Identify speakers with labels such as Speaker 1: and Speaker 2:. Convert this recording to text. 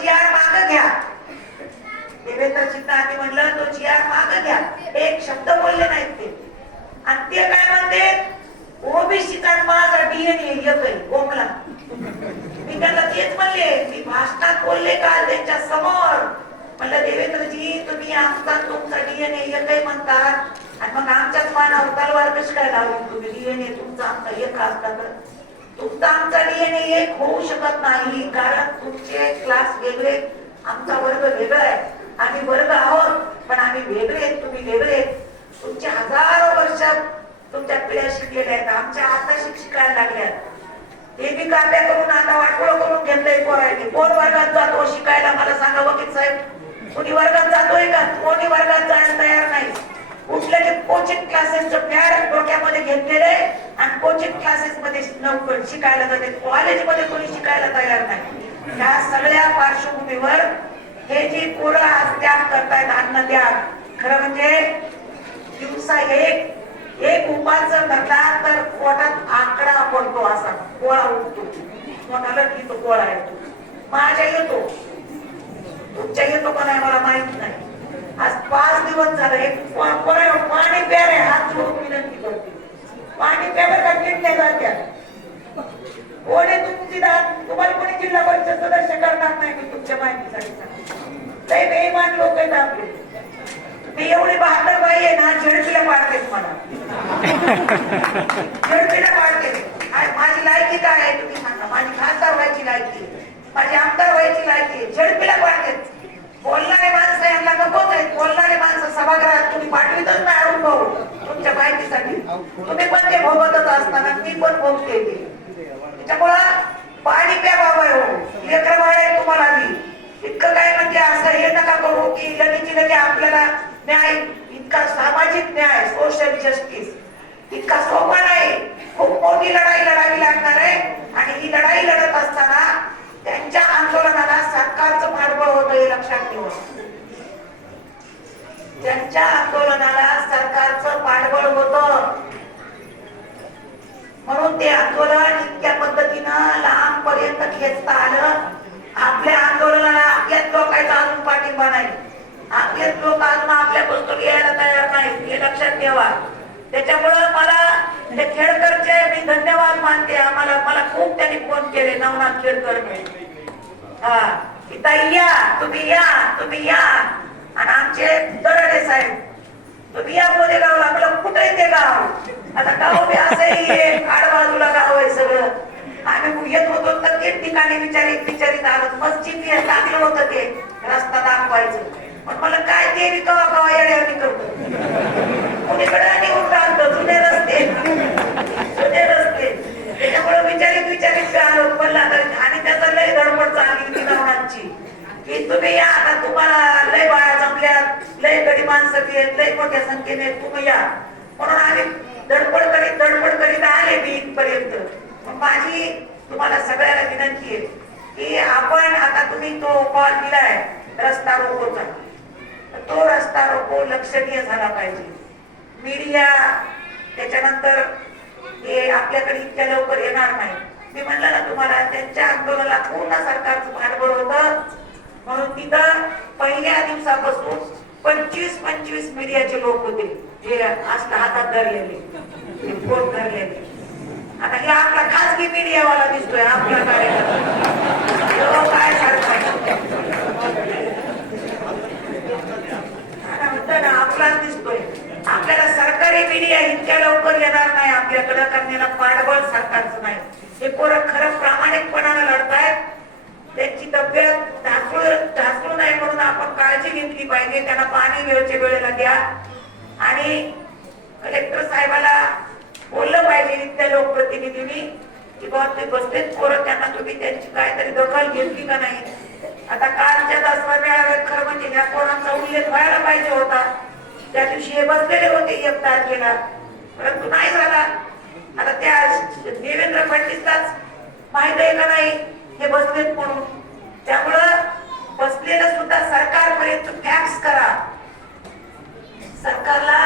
Speaker 1: चियार माग घ्या. देवेंद्रजींना आम्ही म्हणलं तो चियार माग घ्या. एक शब्द बोलले नाहीत ते. आणि ते काय म्हणते? ओबीसीचा माझा डीएनए येतोय कोकला मी त्यांना तेच म्हणले मी भाषणात बोलले काल त्यांच्यासमोर. म्हणलं देवेंद्रजी तुम्ही आमचा तुमचा डीएनए येतोय म्हणतात. आणि मग आमच्याच मानावर तलवार कशी काय लावली? तुम्ही डीएनए तुमचा आमचा एक असता तर. तुमचा आमचा डीएनए एक होऊ शकत नाही. कारण तुमचे क्लास वेगळे आमचा वर्ग वेगळा आहे. आम्ही वर्ग आहोत पण आम्ही वेगळे तुम्ही वेगळे तुमचे हजारो वर्ष तुमच्या पिढ्या शिकलेल्या आहेत. आमच्या आता शिकायला लागल्यात ते बी काप्या करून आता वाटोळ करून घेतलंय पोरायने. कोण वर्गात जातो शिकायला मला सांगा वकील साहेब? कोणी वर्गात जातोय का? कोणी वर्गात जायला तयार नाही. कुठल्या ते कोचिंग क्लासेसचं फॅड डोक्यामध्ये घेतलेले आणि कोचिंग क्लासेस मध्ये नोकर शिकायला जाते. कॉलेजमध्ये कोणी शिकायला तयार नाही. या सगळ्या पार्श्वभूमीवर हे जी पोरं आज त्याग करतायत अन्न त्याग खरं म्हणजे दिवसा एक एक उपास जर धरला तर पोटात आकडा पडतो असा गोळा उठतो कोणाला की तो गोळा येतो. माझ्या येतो. तुमच्या येतो का नाही मला माहीत नाही. आज पाच दिवस झाले. पाणी प्या रे हात जोडून विनंती करते. पाणी प्यावर का किडण्या जात्या कोणी तुमची दात तुम्हाला कोणी जिल्हा परिषद सदस्य करणार नाही मी तुमच्या माहितीसाठी सांगते. लय बेईमान लोक आहेत आपले. मी एवढी बहादर बाई आहे ना झडपीला पाडतेच मला झडपीला पाडते माझी लायकी काय आहे तुम्ही सांगा. माझी खासदार व्हायची लायकी आहे. माझी आमदार व्हायची लायकी आहे. झडपीला पाडतेच पाठवितच नाही अरुण भाऊ. तुमच्या माहितीसाठी. तुम्ही पण ते भोगतच असताना मी पण भोगते ते त्याच्यामुळं पाणी प्या बाबा हो. लेकर आहे तुम्हाला मी इतकं काय म्हणजे असं हे नका करू की लगेची लगे आपल्याला न्याय इतका सामाजिक न्याय सोशल जस्टिस इतका सोपा नाही. खूप मोठी लढाई लढावी लागणार आहे. आणि ही लढाई लढत असताना त्यांच्या आंदोलनाला सरकारचं पाठबळ होतं हे लक्षात ठेवा. त्यांच्या आंदोलनाला सरकारचं पाठबळ होत. म्हणून ते आंदोलन इतक्या पद्धतीनं लांब पर्यंत खेचता आलं. आपल्या आंदोलनाला आपल्याच लोकांचा अजून पाठिंबा नाही. आपलेच लोक अजून आपल्या पुस्तक यायला तयार नाही हे लक्षात ठेवा. त्याच्यामुळं मला ते खेडकरचे मी धन्यवाद मानते. आम्हाला मला खूप त्यांनी फोन केले. नवनाथ खेडकर हा. की ताई या तुम्ही या तुम्ही या. आणि आमचे दरडे साहेब तुम्ही या गाव म्हणलं कुठे आहे ते गाव? आता गाव बी असंही आडबाजूला गाव आहे सगळं. आम्ही येत होतो तर ते ठिकाणी विचारित विचारित आलो मस्जिद हे टाकलं होतं ते रस्ता दाखवायचं. पण मला काय ते बी कवा कवा येड्यावणी करतो. कुणीकडे निघून टाकतो जुने रस्ते. जुने रस्ते. त्याच्यामुळे विचारित विचारित आलो पण आणि त्याचा लय धडपड चालली होती की तुम्ही या लय गडी माणसं आहेत लय मोठ्या संख्येने आहेत, तुम्ही या. म्हणून आम्ही धडपड करीत धडपड करीत आले मी इथपर्यंत. मग माझी तुम्हाला सगळ्याला विनंती आहे की आपण आता तुम्ही तो कॉल दिलाय रस्ता रोकोचा. तर तो रस्ता रोको लक्षणीय झाला पाहिजे. मीडिया त्याच्यानंतर हे आपल्याकडे इतक्या लवकर येणार नाही. मी म्हणलं ना तुम्हाला त्यांच्या आंदोलनाला पूर्ण सरकारचं भांडवल होतं म्हणून तिथं पहिल्या दिवसापासून पंचवीस पंचवीस मीडियाचे लोक होते. हे असं हातात धरलेले. फोन धरलेले. आता हे आपला खासगी मीडियावाला दिसतोय आपला कार्यक्रम काय सारखा ना आपलाच दिसतोय. आपल्याला सरकारी मीडिया इतक्या लवकर येणार नाही. आपल्याकडं कारण पाठबळ सरकारचं नाही. हे पोरं खरं प्रामाणिकपणानं लढतायत. त्यांची तब्येत ढासळून ढासळून नाही काळजी पाहिजे त्यांना पाणी वेळच्या वेळेला द्या. आणि कलेक्टर साहेबाला बोललं पाहिजे इथल्या लोकप्रतिनिधींनी की बाबा ते बसलेत पोरं त्यांना तुम्ही त्यांची काहीतरी दखल घेतली का नाही? आता कालच्या दसवा मेळाव्यात खरं म्हणजे ह्या पोरांचा उल्लेख व्हायला पाहिजे होता. त्या दिवशी हे बसलेले होते एक तारखेला. परंतु नाही झाला. आता त्या देवेंद्र फडणवीसलाच माहीत आहे का नाही? हे बसलेत म्हणून. त्यामुळं बसलेलं सुद्धा सरकारपर्यंत फॅक्स करा. सरकारला